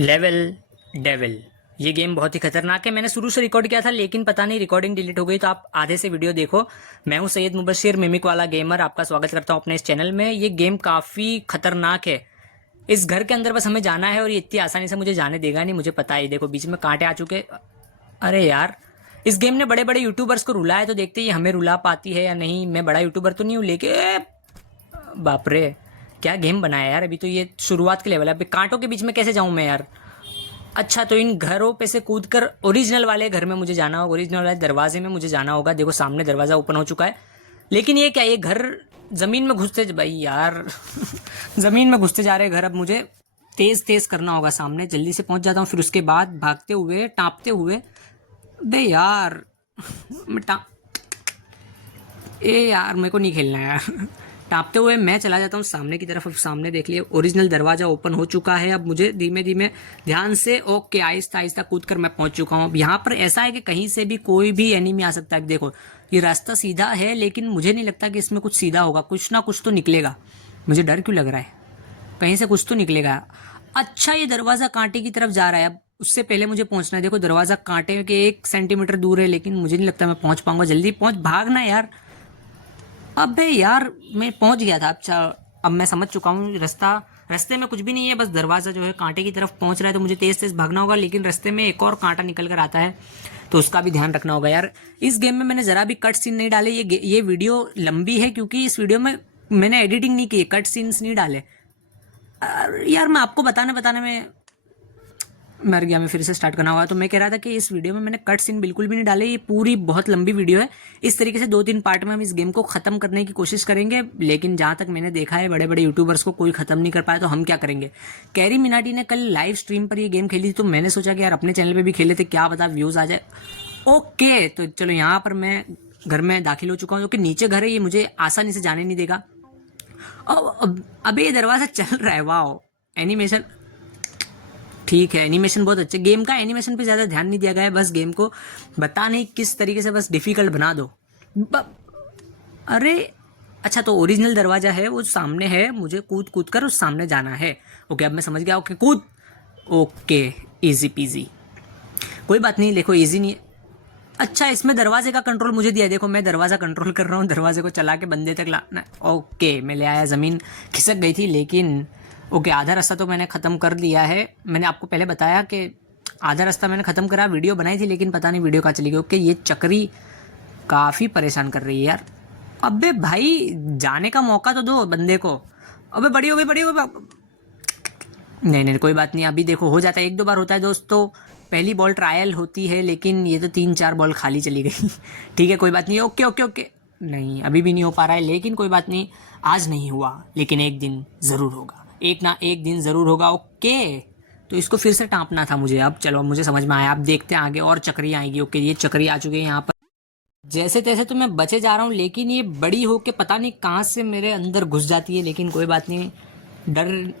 Level devil ये game बहुत ही खतरनाक है। मैंने शुरू से रिकॉर्ड किया था लेकिन पता नहीं रिकॉर्डिंग डिलीट हो गई, तो आप आधे से वीडियो देखो। मैं हूं सैयद मुबशिर मिमिक वाला गेमर, आपका स्वागत करता हूं अपने इस चैनल में। ये गेम काफ़ी खतरनाक है। इस घर के अंदर बस हमें जाना है और ये इतनी आसानी से मुझे जाने देगा नहीं, मुझे पता ही। देखो बीच में कांटे आ चुके। अरे यार, इस गेम ने बड़े बड़े यूट्यूबर्स को रुला है, तो देखते ही हमें रुला पाती है या नहीं। मैं बड़ा यूट्यूबर तो नहीं हूँ लेकिन बाप रे, क्या गेम बनाया यार। अभी तो ये शुरुआत के लेवल है, अभी कांटों के बीच में कैसे जाऊं मैं यार। अच्छा, तो इन घरों पे से कूद कर ओरिजिनल वाले घर में मुझे जाना होगा, ओरिजिनल वाले दरवाजे में मुझे जाना होगा। देखो सामने दरवाज़ा ओपन हो चुका है, लेकिन ये क्या, ये घर ज़मीन में घुसते भाई यार ज़मीन में घुसते जा रहे घर। अब मुझे तेज़ तेज़ करना होगा, सामने जल्दी से पहुंच जाता हूँ, फिर उसके बाद भागते हुए टाँपते हुए। बे यार मैं ए यार, मेरे को नहीं खेलना यार टाँपते हुए मैं चला जाता हूँ सामने की तरफ। अब सामने देख लिया, ओरिजिनल दरवाजा ओपन हो चुका है। अब मुझे धीमे धीमे ध्यान से, ओके, आहिस्ता आहिस्ता कूद कर मैं पहुंच चुका हूँ। अब यहाँ पर ऐसा है कि कहीं से भी कोई भी एनिमी आ सकता है। देखो ये रास्ता सीधा है, लेकिन मुझे नहीं लगता कि इसमें कुछ सीधा होगा, कुछ ना कुछ तो निकलेगा। मुझे डर क्यों लग रहा है, कहीं से कुछ तो निकलेगा। अच्छा, ये दरवाज़ा कांटे की तरफ जा रहा है। अब उससे पहले मुझे पहुंचना है। देखो दरवाज़ा कांटे के 1 सेंटीमीटर दूर है, लेकिन मुझे नहीं लगता मैं पहुंच पाऊंगा। जल्दी पहुंच, भागना यार। अबे यार, मैं पहुंच गया था। अच्छा, अब मैं समझ चुका हूँ रास्ते में कुछ भी नहीं है, बस दरवाज़ा जो है कांटे की तरफ पहुंच रहा है, तो मुझे तेज़ तेज़ भागना होगा। लेकिन रास्ते में एक और कांटा निकल कर आता है, तो उसका भी ध्यान रखना होगा यार। इस गेम में मैंने ज़रा भी कट सीन नहीं डाले। ये वीडियो लंबी है क्योंकि इस वीडियो में मैंने एडिटिंग नहीं की, कट सीन्स नहीं डाले। यार मैं आपको बताने बताने में मर गया, मैं फिर से स्टार्ट करना होगा। तो मैं कह रहा था कि इस वीडियो में मैंने कट सीन बिल्कुल भी नहीं डाले। ये पूरी बहुत लंबी वीडियो है। इस तरीके से 2-3 पार्ट में हम इस गेम को ख़त्म करने की कोशिश करेंगे, लेकिन जहाँ तक मैंने देखा है बड़े बड़े यूट्यूबर्स को कोई ख़त्म नहीं कर पाया, तो हम क्या करेंगे। कैरी मिनाटी ने कल लाइव स्ट्रीम पर ये गेम खेली थी, तो मैंने सोचा कि यार अपने चैनल पर भी खेले थे, क्या पता व्यूज़ आ जाए। ओके, तो चलो यहाँ पर मैं घर में दाखिल हो चुका हूँ, जो कि नीचे घर है, ये मुझे आसानी से जाने नहीं देगा। अबे ये दरवाज़ा चल रहा है, वाह। एनिमेशन ठीक है, एनिमेशन बहुत अच्छे। गेम का एनिमेशन पे ज़्यादा ध्यान नहीं दिया गया है, बस गेम को बता नहीं किस तरीके से बस डिफ़िकल्ट बना दो। अरे अच्छा, तो ओरिजिनल दरवाज़ा है वो सामने है, मुझे कूद कूद कर उस सामने जाना है। ओके, अब मैं समझ गया। ओके कूद, ओके, इजी पीजी, कोई बात नहीं। देखो इजी नहीं है। अच्छा, इसमें दरवाजे का कंट्रोल मुझे दिया है। देखो मैं दरवाज़ा कंट्रोल कर रहा हूँ, दरवाजे को चला के बंदे तक लाना। ओके, मैं ले आया। ज़मीन खिसक गई थी, लेकिन ओके, आधा रास्ता तो मैंने ख़त्म कर लिया है। मैंने आपको पहले बताया कि आधा रास्ता मैंने ख़त्म करा, वीडियो बनाई थी, लेकिन पता नहीं वीडियो कहाँ चली गई। ओके, ये चक्री काफ़ी परेशान कर रही है यार। अबे भाई, जाने का मौका तो दो बंदे को। अबे बड़ी हो गई, बड़ी हो गई। नहीं नहीं, कोई बात नहीं, अभी देखो हो जाता है, 1-2 बार होता है दोस्तों। पहली बॉल ट्रायल होती है, लेकिन ये तो 3-4 बॉल खाली चली गई ठीक है, कोई बात नहीं। ओके ओके ओके, नहीं अभी भी नहीं हो पा रहा है, लेकिन कोई बात नहीं। आज नहीं हुआ, लेकिन एक दिन ज़रूर होगा, एक ना एक दिन ज़रूर होगा। ओके, तो इसको फिर से टाँपना था मुझे। अब चलो, मुझे समझ में आया। अब देखते हैं आगे और चक्री आएगी। ओके, ये चक्री आ चुकी है यहाँ पर। जैसे तैसे तो मैं बचे जा रहा हूँ, लेकिन ये बड़ी होके पता नहीं कहाँ से मेरे अंदर घुस जाती है। लेकिन कोई बात नहीं, डर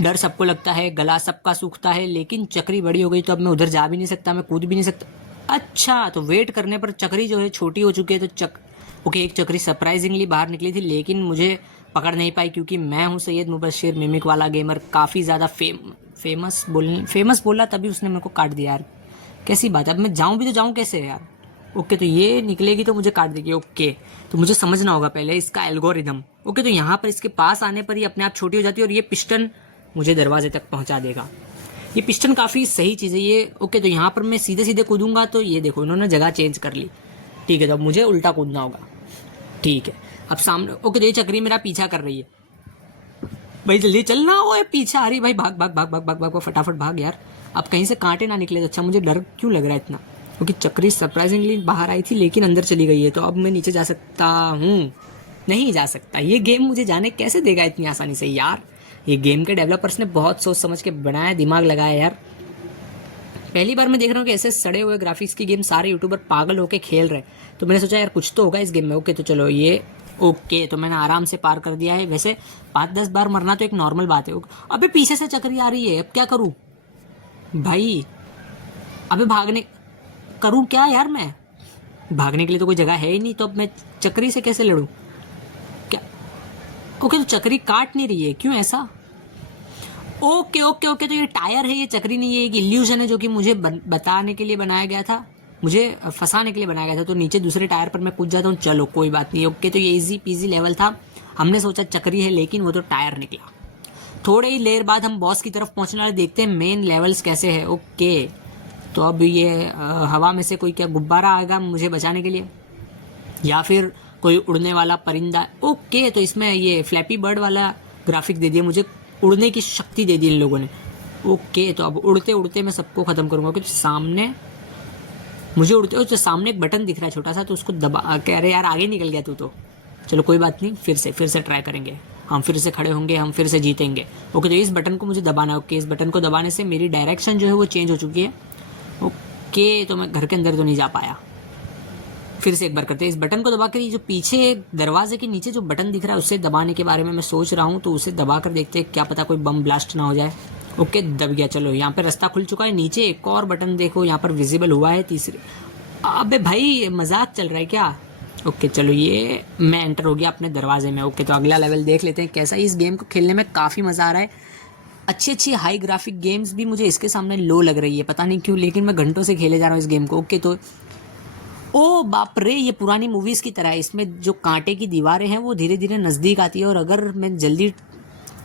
डर सबको लगता है, गला सबका सूखता है। लेकिन चक्री बड़ी हो गई, तो अब मैं उधर जा भी नहीं सकता, मैं कूद भी नहीं सकता। अच्छा, तो वेट करने पर चक्री जो है छोटी हो चुकी है, तो ओके, एक चक्री सरप्राइजिंगली बाहर निकली थी, लेकिन मुझे पकड़ नहीं पाई, क्योंकि मैं हूँ सैयद मुबशिर मिमिक वाला गेमर। काफ़ी ज़्यादा फेमस बोला, तभी उसने मेरे को काट दिया यार। कैसी बात है, अब मैं जाऊँ भी तो जाऊँ कैसे यार। ओके, तो ये निकलेगी तो मुझे काट देगी। ओके, तो मुझे समझना होगा पहले इसका एल्गोरिदम। ओके, तो यहाँ पर इसके पास आने पर ही अपने आप छोटी हो जाती है, और ये पिस्टन मुझे दरवाजे तक पहुँचा देगा। ये पिस्टन काफ़ी सही चीज़ है ये। ओके, तो यहाँ पर मैं सीधे सीधे कूदूंगा, तो ये देखो इन्होंने जगह चेंज कर ली। ठीक है, तो अब मुझे उल्टा कूदना होगा। ठीक है, अब सामने। ओके, तो ये चक्री मेरा पीछा कर रही है। भाई जल्दी चलना, वो है पीछा। अरे भाई भाग भाग भाग भाग भाग भाग, फटाफट भाग यार। अब कहीं से कांटे ना निकले। अच्छा, मुझे डर क्यों लग रहा है इतना, क्योंकि चक्री सरप्राइजिंगली बाहर आई थी, लेकिन अंदर चली गई है। तो अब मैं नीचे जा सकता हूँ? नहीं जा सकता। ये गेम मुझे जाने कैसे देगा इतनी आसानी से यार। ये गेम के डेवलपर्स ने बहुत सोच समझ के बनाया, दिमाग लगाया यार। पहली बार मैं देख रहा हूँ कि ऐसे सड़े हुए ग्राफिक्स की गेम सारे यूट्यूबर पागल होके खेल रहे हैं। तो मैंने सोचा यार कुछ तो होगा इस गेम में। ओके, तो चलो ये ओके, तो मैंने आराम से पार कर दिया है। वैसे 5-10 बार मरना तो एक नॉर्मल बात है। अबे पीछे से चक्री आ रही है, अब क्या करूँ भाई। अबे भागने करूँ क्या यार, मैं भागने के लिए तो कोई जगह है ही नहीं, तो अब मैं चक्री से कैसे लड़ूँ क्या। ओके, तो चक्री काट नहीं रही है, क्यों ऐसा। ओके ओके ओके, तो ये टायर है, ये चक्री नहीं है, एक इल्यूजन है जो कि मुझे बताने के लिए बनाया गया था, मुझे फंसाने के लिए बनाया गया था। तो नीचे दूसरे टायर पर मैं कूद जाता हूँ, चलो कोई बात नहीं। ओके, तो ये इजी पीजी लेवल था। हमने सोचा चक्री है लेकिन वो तो टायर निकला। थोड़े ही देर बाद हम बॉस की तरफ पहुंचने वाले, देखते हैं मेन लेवल्स कैसे है। ओके, तो अब ये हवा में से कोई क्या गुब्बारा आएगा मुझे बचाने के लिए, या फिर कोई उड़ने वाला परिंदा। ओके, तो इसमें ये फ्लैपी बर्ड वाला ग्राफिक दे दिया मुझे, उड़ने की शक्ति दे दी इन लोगों ने। ओके, तो अब उड़ते उड़ते मैं सबको खत्म करूंगा। क्योंकि सामने मुझे उड़ते तो सामने एक बटन दिख रहा है छोटा सा, तो उसको दबा, कह रहे यार आगे निकल गया तू तो। चलो कोई बात नहीं, फिर से ट्राई करेंगे, हम फिर से खड़े होंगे, हम फिर से जीतेंगे। ओके, तो इस बटन को मुझे दबाना है। ओके, इस बटन को दबाने से मेरी डायरेक्शन जो है वो चेंज हो चुकी है। ओके, तो मैं घर के अंदर तो नहीं जा पाया। फिर से एक बार करते हैं, इस बटन को दबाकर ये जो पीछे दरवाजे के नीचे जो बटन दिख रहा है उसे दबाने के बारे में मैं सोच रहा हूँ, तो उसे दबाकर देखते हैं, क्या पता कोई बम ब्लास्ट ना हो जाए। ओके, दब गया। चलो यहाँ पे रास्ता खुल चुका है। नीचे एक और बटन देखो यहाँ पर विजिबल हुआ है, तीसरे। अबे भाई मजाक चल रहा है क्या? ओके, चलो ये मैं एंटर हो गया अपने दरवाजे में। ओके, तो अगला लेवल देख लेते हैं कैसा। इस गेम को खेलने में काफ़ी मज़ा आ रहा है। अच्छी अच्छी हाई ग्राफिक गेम्स भी मुझे इसके सामने लो लग रही है, पता नहीं क्यों, लेकिन मैं घंटों से खेले जा रहा हूँ इस गेम को। ओके, तो ओ बाप रे, ये पुरानी मूवीज़ की तरह है। इसमें जो कांटे की दीवारें हैं वो धीरे धीरे नज़दीक आती है, और अगर मैं जल्दी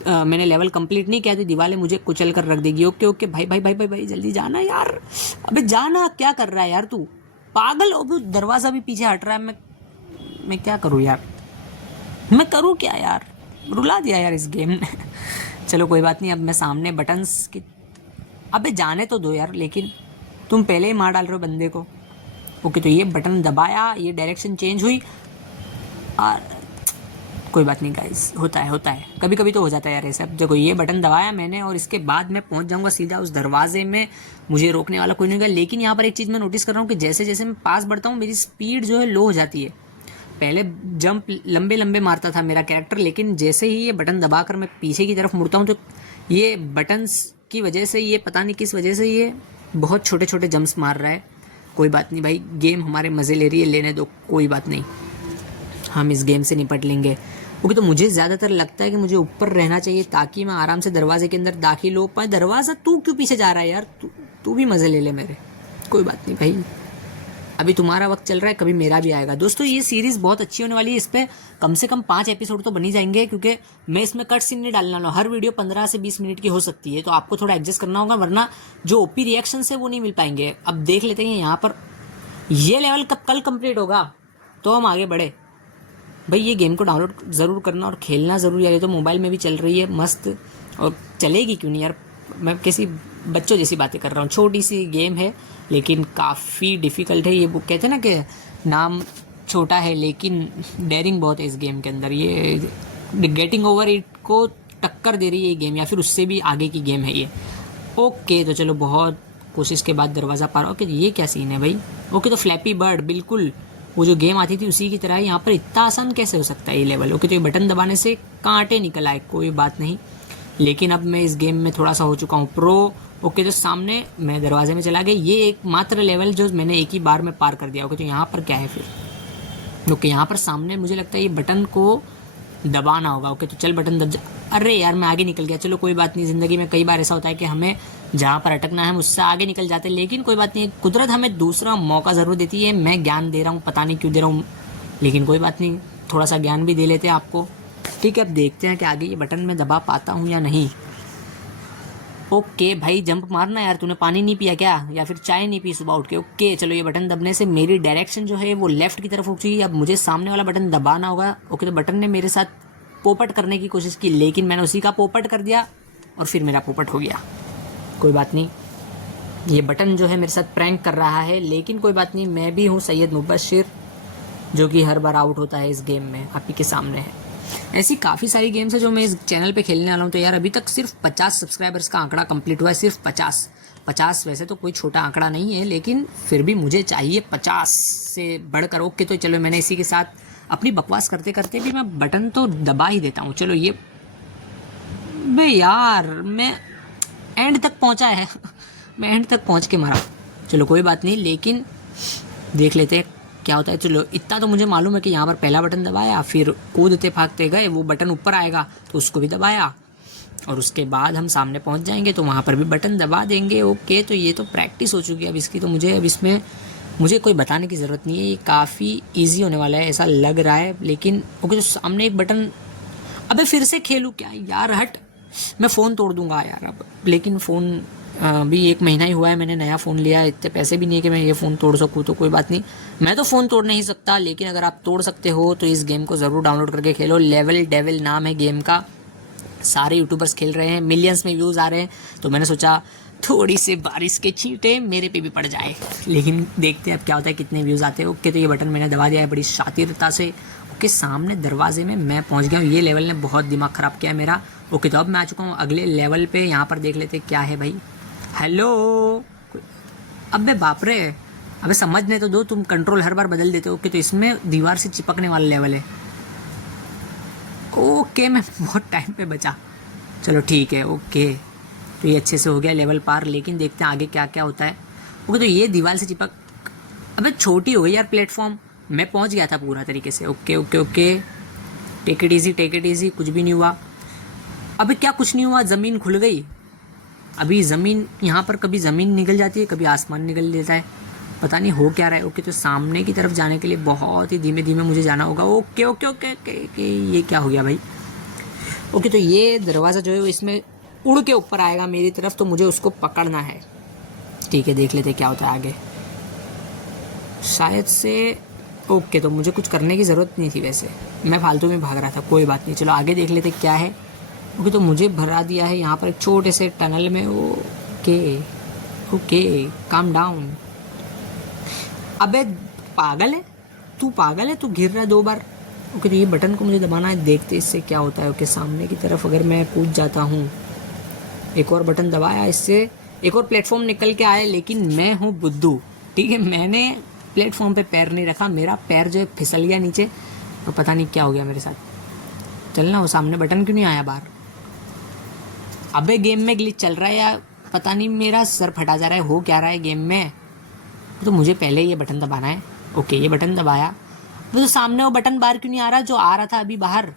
मैंने लेवल कंप्लीट नहीं किया तो दीवारें मुझे कुचल कर रख देगी। ओके ओके, भाई भाई भाई भाई भाई जल्दी जाना यार। अबे जाना, क्या कर रहा है यार तू, पागल हो? वो दरवाज़ा भी पीछे हट रहा है। मैं क्या करूँ यार, मैं करूँ क्या यार, रुला दिया यार इस गेम ने। चलो कोई बात नहीं, अब मैं सामने बटन्स की, अबे जाने तो दो यार, लेकिन तुम पहले ही मार डाल रहे हो बंदे को। ओके, तो ये बटन दबाया, ये डायरेक्शन चेंज हुई, और कोई बात नहीं गाइस, होता है कभी कभी तो हो जाता है यार ऐसे। अब देखो ये बटन दबाया मैंने, और इसके बाद मैं पहुंच जाऊंगा सीधा उस दरवाजे में, मुझे रोकने वाला कोई नहीं होगा। लेकिन यहाँ पर एक चीज़ मैं नोटिस कर रहा हूँ कि जैसे जैसे मैं पास बढ़ता हूँ मेरी स्पीड जो है लो हो जाती है। पहले जंप लंबे लंबे मारता था मेरा कैरेक्टर, लेकिन जैसे ही ये बटन दबाकर मैं पीछे की तरफ मुड़ता हूँ तो ये बटन्स की वजह से, ये पता नहीं किस वजह से ये बहुत छोटे छोटे जंप्स मार रहा है। कोई बात नहीं भाई, गेम हमारे मज़े ले रही है, लेने दो, कोई बात नहीं, हम इस गेम से निपट लेंगे। ओके, तो मुझे ज़्यादातर लगता है कि मुझे ऊपर रहना चाहिए ताकि मैं आराम से दरवाजे के अंदर दाखिल हो पाए। दरवाज़ा तू क्यों पीछे जा रहा है यार, तू भी मज़े ले ले मेरे। कोई बात नहीं भाई, अभी तुम्हारा वक्त चल रहा है, कभी मेरा भी आएगा। दोस्तों ये सीरीज़ बहुत अच्छी होने वाली है, इस पर कम से कम 5 एपिसोड तो बनी जाएंगे, क्योंकि मैं इसमें कट सीन नहीं डालने वाला हूँ। हर वीडियो 15 से 20 मिनट की हो सकती है, तो आपको थोड़ा एडजस्ट करना होगा, वरना जो ओपी रिएक्शन है वो नहीं मिल पाएंगे। अब देख लेते हैं यहाँ पर ये लेवल कल कंप्लीट होगा तो हम आगे बढ़े। भाई ये गेम को डाउनलोड ज़रूर करना और खेलना ज़रूर यार, ये तो मोबाइल में भी चल रही है मस्त, और चलेगी क्यों नहीं यार। मैं किसी बच्चों जैसी बातें कर रहा हूँ, छोटी सी गेम है लेकिन काफ़ी डिफ़िकल्ट है। ये बुक कहते हैं ना कि नाम छोटा है लेकिन डेयरिंग बहुत है इस गेम के अंदर। ये गेटिंग ओवर इट को टक्कर दे रही है ये गेम, या फिर उससे भी आगे की गेम है ये। ओके, तो चलो बहुत कोशिश के बाद दरवाज़ा पार। ओके, ये क्या सीन है भाई? ओके, तो फ्लैपी बर्ड बिल्कुल वो जो गेम आती थी उसी की तरह है। यहाँ पर इतना आसान कैसे हो सकता है ये लेवल? ओके, तो ये बटन दबाने से कांटे निकल आए, कोई बात नहीं, लेकिन अब मैं इस गेम में थोड़ा सा हो चुका हूँ प्रो। ओके, तो सामने मैं दरवाजे में चला गया, ये एक मात्र लेवल जो मैंने एक ही बार में पार कर दिया। ओके, तो यहाँ पर क्या है फिर? ओके, यहाँ पर सामने मुझे लगता है ये बटन को दबाना होगा। ओके, तो चल बटन दब जा, अरे यार मैं आगे निकल गया। चलो कोई बात नहीं, ज़िंदगी में कई बार ऐसा होता है कि हमें जहाँ पर अटकना है हम उससे आगे निकल जाते हैं, लेकिन कोई बात नहीं, कुदरत हमें दूसरा मौका ज़रूर देती है। मैं ज्ञान दे रहा हूँ, पता नहीं क्यों दे रहा हूँ, लेकिन कोई बात नहीं, थोड़ा सा ज्ञान भी दे लेते हैं आपको। ठीक है, अब देखते हैं कि आगे ये बटन मैं दबा पाता हूँ या नहीं। ओके भाई, जंप मारना यार, तूने पानी नहीं पिया क्या, या फिर चाय नहीं पी सुबह उठ के? ओके, चलो ये बटन दबने से मेरी डायरेक्शन जो है वो लेफ्ट की तरफ हो चुकी है। अब मुझे सामने वाला बटन दबाना होगा। ओके, तो बटन ने मेरे साथ पोपट करने की कोशिश की, लेकिन मैंने उसी का पोपट कर दिया और फिर मेरा पोपट हो गया। कोई बात नहीं, ये बटन जो है मेरे साथ प्रैंक कर रहा है, लेकिन कोई बात नहीं, मैं भी हूँ सैयद मुबशिर जो कि हर बार आउट होता है इस गेम में, आप ही के सामने है। ऐसी काफ़ी सारी गेम्स है जो मैं इस चैनल पे खेलने वाला हूँ। तो यार अभी तक सिर्फ 50 सब्सक्राइबर्स का आंकड़ा कंप्लीट हुआ है, सिर्फ 50। वैसे तो कोई छोटा आंकड़ा नहीं है, लेकिन फिर भी मुझे चाहिए 50 से बढ़कर। ओके, तो चलो मैंने इसी के साथ अपनी बकवास करते करते भी मैं बटन तो दबा ही देता हूँ। चलो ये, बे यार मैं एंड तक पहुँचा है मैं एंड तक पहुँच के मारा। चलो कोई बात नहीं, लेकिन देख लेते हैं क्या होता है। चलो इतना तो मुझे मालूम है कि यहाँ पर पहला बटन दबाया, फिर कूदते भागते गए, वो बटन ऊपर आएगा तो उसको भी दबाया, और उसके बाद हम सामने पहुंच जाएंगे तो वहाँ पर भी बटन दबा देंगे। ओके, तो ये तो प्रैक्टिस हो चुकी है अब इसकी, तो मुझे अब इसमें मुझे कोई बताने की ज़रूरत नहीं है, ये काफ़ी ईजी होने वाला है ऐसा लग रहा है। लेकिन ओके, तो सामने एक बटन, अबे फिर से खेलूँ क्या यार, हट, मैं फ़ोन तोड़ दूंगा यार अब। लेकिन फ़ोन अभी 1 महीना ही हुआ है, मैंने नया फ़ोन लिया है, इतने पैसे भी नहीं है कि मैं ये फ़ोन तोड़ सकूँ, तो कोई बात नहीं, मैं तो फ़ोन तोड़ नहीं सकता। लेकिन अगर आप तोड़ सकते हो तो इस गेम को ज़रूर डाउनलोड करके खेलो। लेवल डेविल नाम है गेम का, सारे यूट्यूबर्स खेल रहे हैं, मिलियंस में व्यूज़ आ रहे हैं, तो मैंने सोचा थोड़ी सी बारिश के छींटे मेरे पे भी पड़ जाए। लेकिन देखते हैं अब क्या होता है, कितने व्यूज़ आते हैं। ओके, तो ये बटन मैंने दबा दिया है बड़ी शातिरता से। ओके, सामने दरवाजे में मैं पहुंच गया हूँ, ये लेवल ने बहुत दिमाग ख़राब किया है मेरा। ओके, तो अब मैं आ चुका हूँ अगले लेवल पे, यहाँ पर देख लेते क्या है भाई। हेलो, अबे बाप रे, अबे समझने तो दो, तुम कंट्रोल हर बार बदल देते हो। ओके, तो इसमें दीवार से चिपकने वाला लेवल है। ओके, मैं बहुत टाइम पे बचा, चलो ठीक है। ओके, तो ये अच्छे से हो गया लेवल पार। लेकिन देखते हैं आगे क्या क्या होता है। ओके, तो ये दीवार से चिपक, अबे छोटी हो गई यार प्लेटफॉर्म, मैं पहुंच गया था पूरा तरीके से। Okay okay okay, take it easy take it easy, कुछ भी नहीं हुआ। अबे क्या कुछ नहीं हुआ, ज़मीन खुल गई। अभी ज़मीन, यहाँ पर कभी ज़मीन निकल जाती है, कभी आसमान निकल लेता है, पता नहीं हो क्या रहा है। ओके, तो सामने की तरफ जाने के लिए बहुत ही धीमे धीमे मुझे जाना होगा। ओके ओके ओके ओके, ये क्या हो गया भाई। ओके, तो ये दरवाज़ा जो है वो इसमें उड़ के ऊपर आएगा मेरी तरफ, तो मुझे उसको पकड़ना है। ठीक है, देख लेते क्या होता है आगे, शायद से। ओके, तो मुझे कुछ करने की ज़रूरत नहीं थी, वैसे मैं फालतू में भाग रहा था, कोई बात नहीं, चलो आगे देख लेते क्या है। ओके, तो मुझे भरा दिया है यहाँ पर एक छोटे से टनल में। Okay okay, calm down. अबे पागल है तू, पागल है तू, गिर रहा है 2 बार। ओके, तो ये बटन को मुझे दबाना है, देखते इससे क्या होता है। ओके, सामने की तरफ अगर मैं कूद जाता हूँ, एक और बटन दबाया, इससे एक और प्लेटफॉर्म निकल के आया। लेकिन मैं हूँ बुद्धू, ठीक है, मैंने प्लेटफॉर्म पे पैर नहीं रखा, मेरा पैर जो है फिसल गया नीचे, और पता नहीं क्या हो गया मेरे साथ। चलना, वो सामने बटन क्यों नहीं आया बाहर। अबे गेम में ग्लिच चल रहा है या पता नहीं, मेरा सर फटा जा रहा है, हो क्या रहा है गेम में। तो मुझे पहले ये बटन दबाना है। ओके, ये बटन दबाया, तो सामने वो बटन बाहर क्यों नहीं आ रहा जो आ रहा था अभी बाहर।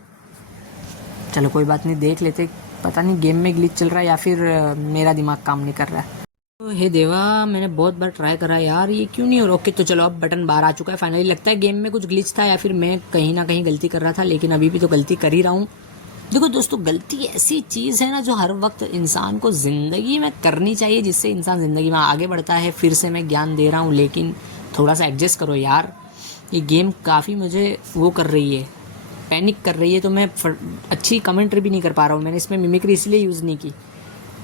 चलो कोई बात नहीं, देख लेते, पता नहीं गेम में ग्लिच चल रहा है या फिर मेरा दिमाग काम नहीं कर रहा है। तो हे देवा, मैंने बहुत बार ट्राई करा यार, ये क्यों नहीं हो रहा। ओके, तो चलो अब बटन बाहर आ चुका है फाइनली। लगता है गेम में कुछ ग्लिच था या फिर मैं कहीं ना कहीं गलती कर रहा था, लेकिन अभी भी तो गलती कर ही रहा हूँ। देखो दोस्तों, गलती ऐसी चीज़ है ना जो हर वक्त इंसान को ज़िंदगी में करनी चाहिए, जिससे इंसान ज़िंदगी में आगे बढ़ता है। फिर से मैं ज्ञान दे रहा हूँ, लेकिन थोड़ा सा एडजस्ट करो यार, ये गेम काफ़ी मुझे वो कर रही है, पैनिक कर रही है, तो मैं अच्छी कमेंट्री भी नहीं कर पा रहा हूँ। मैंने इसमें मिमिक्री इसलिए यूज़ नहीं की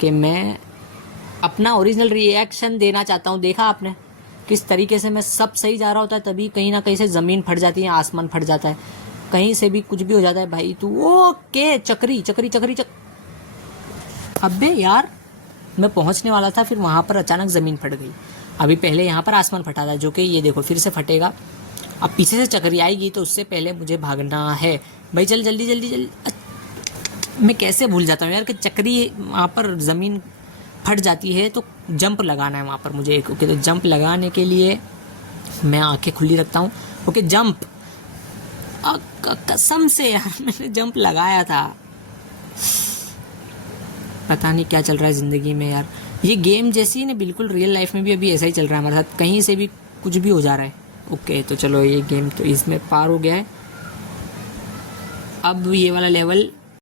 कि मैं अपना ओरिजिनल रिएक्शन देना चाहता हूँ। देखा आपने किस तरीके से मैं सब सही जा रहा होता है, तभी कहीं ना कहीं से ज़मीन फट जाती है, आसमान फट जाता है, कहीं से भी कुछ भी हो जाता है भाई। तू ओके, चक्री चक्री चक्री अबे यार, मैं पहुँचने वाला था, फिर वहाँ पर अचानक ज़मीन फट गई। अभी पहले यहाँ पर आसमान फटा था, जो कि ये देखो फिर से फटेगा। अब पीछे से चक्री आएगी, तो उससे पहले मुझे भागना है भाई। चल जल्दी जल्दी जल्दी। मैं कैसे भूल जाता हूँ यार कि चक्री वहाँ पर ज़मीन फट जाती है, तो जंप लगाना है वहाँ पर मुझे एक। ओके, तो जंप लगाने के लिए मैं आंखें खुली रखता हूँ। ओके, जंप, कसम से यार मैंने जंप लगाया था। पता नहीं क्या चल रहा है ज़िंदगी में यार, ये गेम जैसी ही ना, बिल्कुल रियल लाइफ में भी अभी ऐसा ही चल रहा है हमारे साथ, कहीं से भी कुछ भी हो जा रहा है। ओके, तो चलो ये गेम तो इसमें पार हो गया है। अब ये वाला लेवल